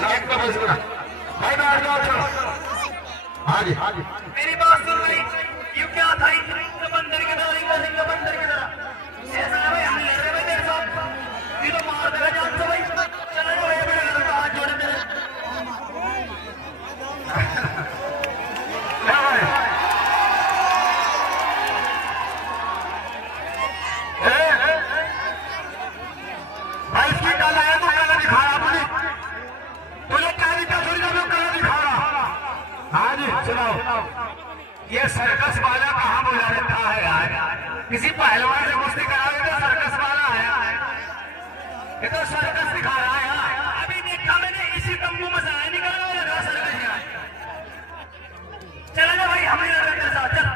Light का बस करा भाई बैठ जाओ चलो। हाँ जी मेरी बात सुन भाई, ये क्या था बंदर की तरह बंदर की तरह ऐसा है भाई, हम ले रहे भाई तेरे साथ, ये तो मार देगा जान से भाई। चलो जो है मेरे घर का हाथ जोड़े तेरे। भाई इसकी कल आया तो कल दिखा रहा तुझे, तुझे क्या दिखा थोड़ी ना कल दिखा रहा। हाँ जी सुनाओ, ये सर्कस वाला कहाँ बुला रहता है यार, किसी पहलवान से कुश्ती करा तो सर्कस वाला आया है, ये तो सर्कस दिखा रहा है यार। अभी देखा मैंने इसी तंबू में से निकला हुआ लगा सर्कस यार। चलो भाई हमें लगा तेरे साथ चल।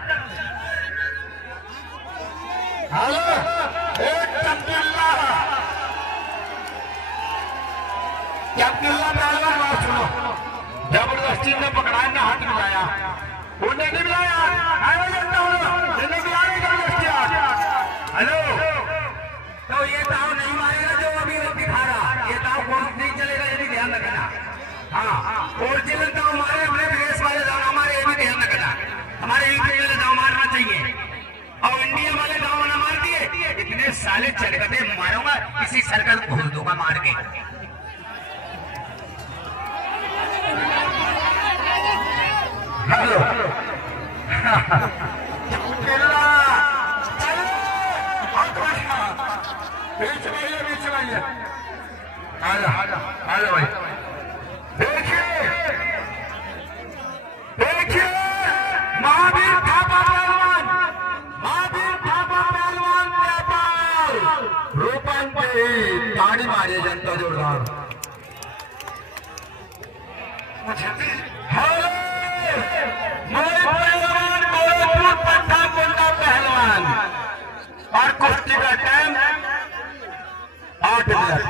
हेलो एक चमकिल्ला पहलवान बात सुनो, जबरदस्ती ने पकड़ा ने हाथ मिलाया, उन्हें नहीं मिलाया, जिन्हें मिलाया जबरदस्ती। हेलो तो ये दाव नहीं मारेगा जो अभी वो दिखा रहा, ये दाव कौन नहीं चलेगा ये भी ध्यान रखना। हाँ ओरिजिनल दाव मारे अपने विदेश वाले दाव हमारे, ये भी ध्यान रखना, हमारे यूपी वाले दाव मारना चाहिए और इंडिया वाले दाव ना मार दिए, इतने साले चरकते मारूंगा किसी सर्कल घुस दूंगा मार के। हेलो बीच में आजा भाई। देखिए महावीर थापा पहलवान, नेपाल रूपन के ताड़ी मारिए जनता जोरदार। पहलवान गोरखपुर पट्टा कुंडा पहलवान और कुश्ती का टाइम 8 मिनट।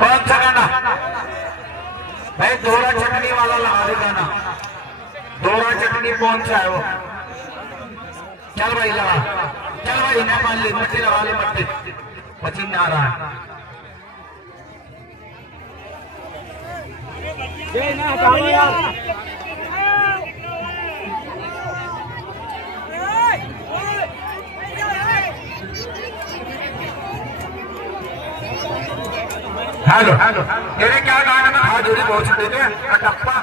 कौन सा गाना भाई, दोहरा चटनी वाला लगा दे गाना, दोहरा चटनी कौन सा है वो, चल भाई लगा, चल भाई नेपाली मट्टी लगा ले, मट्टी पसीना आ रहा है। ये ना हटाओ यार। हेलो तेरे क्या गाना में खादोरी बहुत से देते हैं कटप्पा,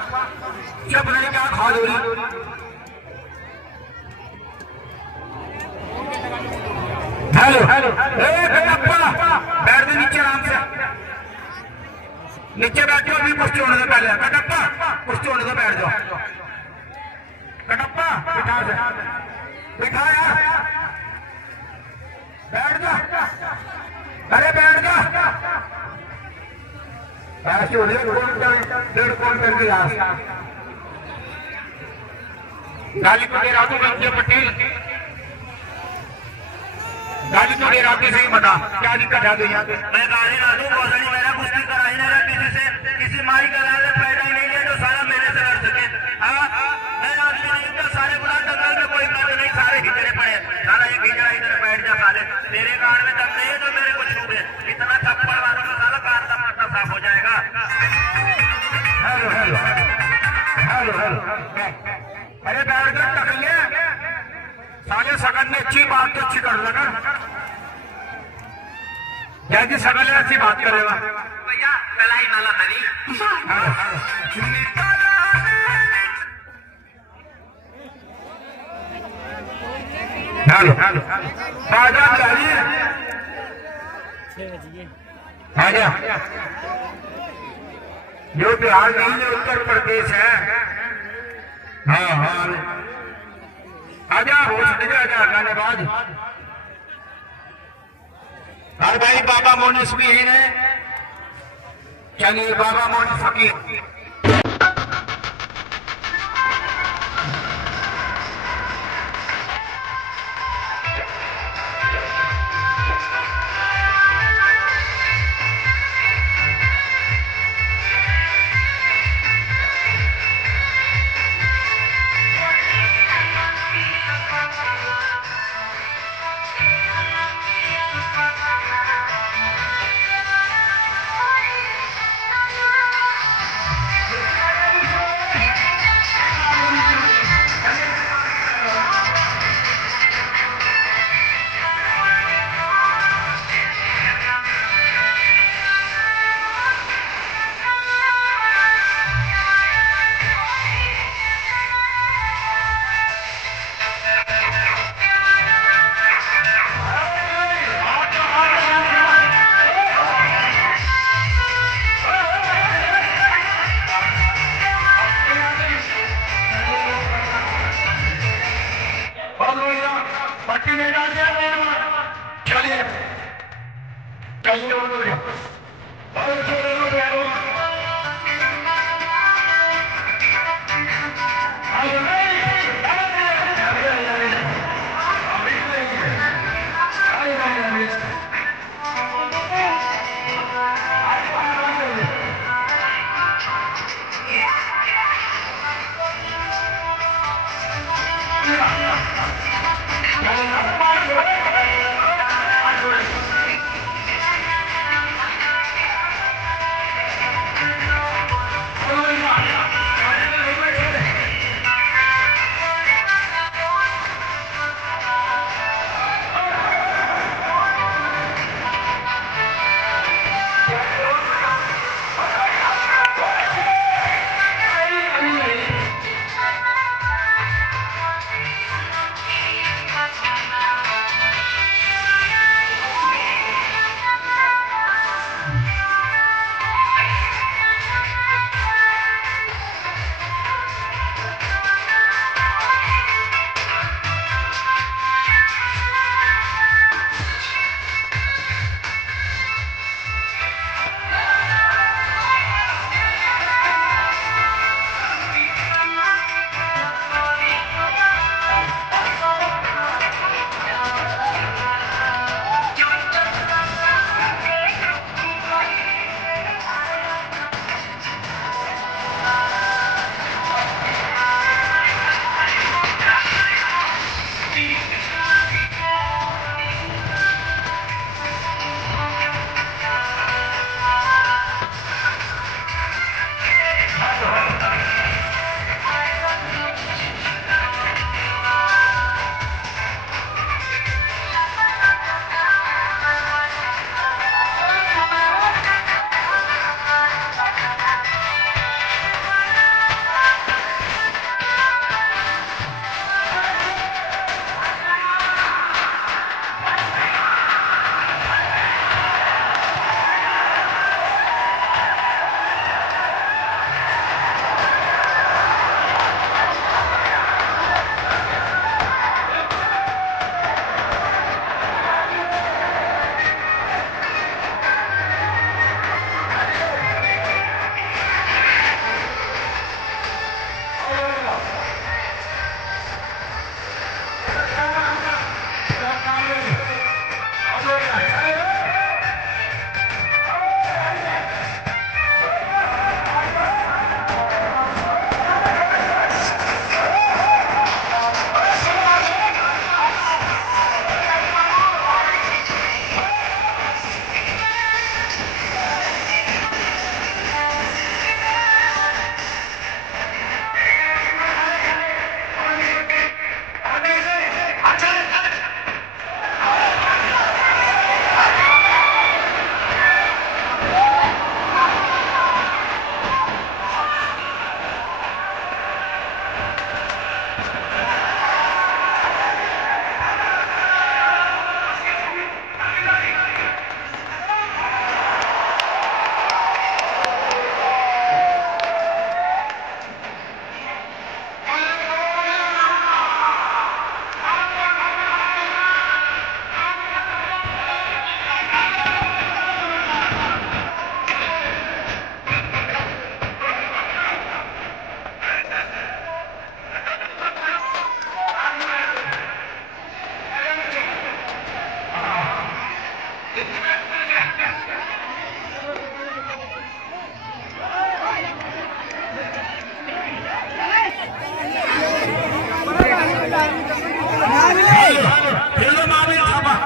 जब नहीं क्या खादोरी। हेलो कटप्पा बैठ दे नीचे आराम से, नीचे बैठो, अभी कुश्ती होने दो पहले। कटप्पा कुश्ती होने दो, बैठ जाओ। कटप्पा बिठा यार, बैठ जा, अरे बैठ जा, ऐसे हो रही डेढ़ कौन कर दिया गाली पटे रातू गंजे पटेल, गाली पटे रातू से ही बता क्या दिक्कत आ गई यहाँ पे। मैं गाली ना दूं, गोसड़ी मेरा कुश्ती करा ही नहीं रहा किसी से, किसी माई का लाल पैदा ही नहीं लिया जो सारा मेरे से लड़ सके। मैं आदमी नहीं क्या, सारे बुला दंगल में कोई कर नहीं, सारे हिजड़े पड़े, सारा एक हिजड़ा इधर बैठ जा साले, तेरे कान में दम नहीं है जो मेरे को छू दे, इतना थप्पड़ मारो तो साला कान का पट्टा साफ हो जाएगा। हेलो अरे बैठ जा, टकले साले सगन ने अच्छी बात तो अच्छी कर लगा, जैसी सगन अच्छी बात करेगा भैया कलाई वाला बनी। हेलो बाजा आजा, जो बिहार नहीं है उत्तर प्रदेश है। हाँ आजा हो आजा गानेबाज। हर भाई बाबा मोनिस भी है, चलिए बाबा मोनिस फकीर।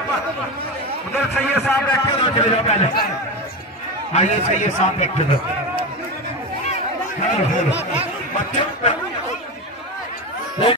उधर सही साहब बैठे उधर चले जाओ पहले। आइए सही साहब बैठे उधर। बच्चों